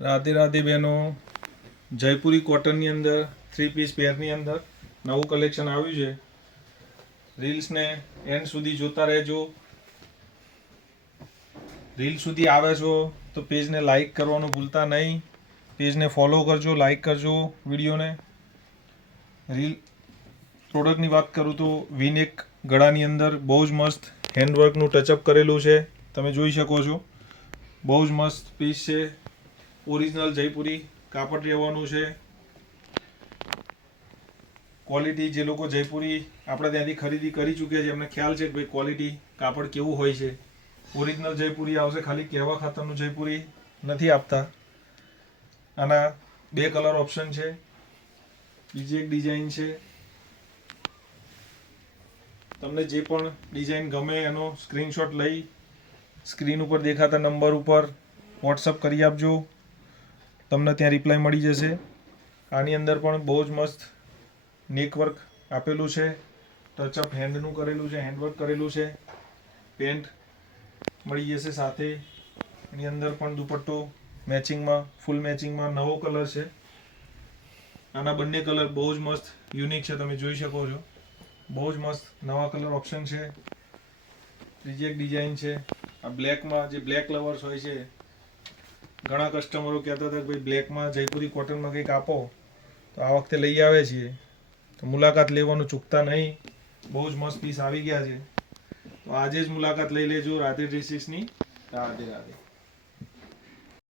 રાધે રાધે બહેનો, જયપુરી કોટનની અંદર 3 પીસ પેરની અંદર નવું કલેક્શન આવ્યું છે. રીલ્સને એન્ડ સુધી જોતા રહેજો. રીલ સુધી આવે છો તો પેજને લાઈક કરવાનું ભૂલતા નહીં. પેજને ફોલો કરજો, લાઈક કરજો વિડીયોને. રીલ પ્રોડક્ટની વાત કરું તો વીનેક ગળાની અંદર બહુ જ મસ્ત હેન્ડવર્કનું ટચઅપ કરેલું છે. તમે જોઈ શકો છો, બહુ જ મસ્ત પીસ છે. ઓરિજિનલ જયપુરી કાપડ રહેવાનું છે. ક્વોલિટી જે લોકો જયપુરી આપણે ત્યાંથી ખરીદી કરી ચૂક્યા છે એમને ખ્યાલ છે કે ભાઈ ક્વોલિટી કાપડ કેવું હોય છે. ઓરિજિનલ જયપુરી આવશે, ખાલી કહેવા ખાતરનું જયપુરી નથી આપતા. આના 2 કલર ઓપ્શન છે. બીજી એક ડિઝાઇન છે. તમને જે પણ ડિઝાઇન ગમે એનો સ્ક્રીનશોટ લઈ સ્ક્રીન ઉપર દેખાતા નંબર ઉપર વોટ્સઅપ કરી આપજો. તમને ત્યાં રિપ્લાય મળી જશે. આની અંદર પણ બહુ જ મસ્ત નેકવર્ક આપેલું છે. ટચઅપ હેન્ડનું કરેલું છે, હેન્ડવર્ક કરેલું છે. પેન્ટ મળી જશે સાથે. એની અંદર પણ દુપટ્ટો મેચિંગમાં, ફૂલ મેચિંગમાં નવો કલર છે. આના બંને કલર બહુ જ મસ્ત યુનિક છે, તમે જોઈ શકો છો. બહુ જ મસ્ત નવા કલર ઓપ્શન છે. ત્રીજી એક ડિઝાઇન છે આ બ્લેકમાં. જે બ્લેક લવર્સ હોય છે, ઘણા કસ્ટમરો કહેતા હતા કે ભાઈ બ્લેકમાં જયપુરી કોટનમાં કંઈક આપો, તો આ વખતે લઈ આવે છીએ. તો મુલાકાત લેવાનું ચૂકતા નહીં. બહુ જ મસ્ત પીસ આવી ગયા છે, તો આજે જ મુલાકાત લઈ લેજો રાધે ડ્રેસીસની. રાધે રાધે.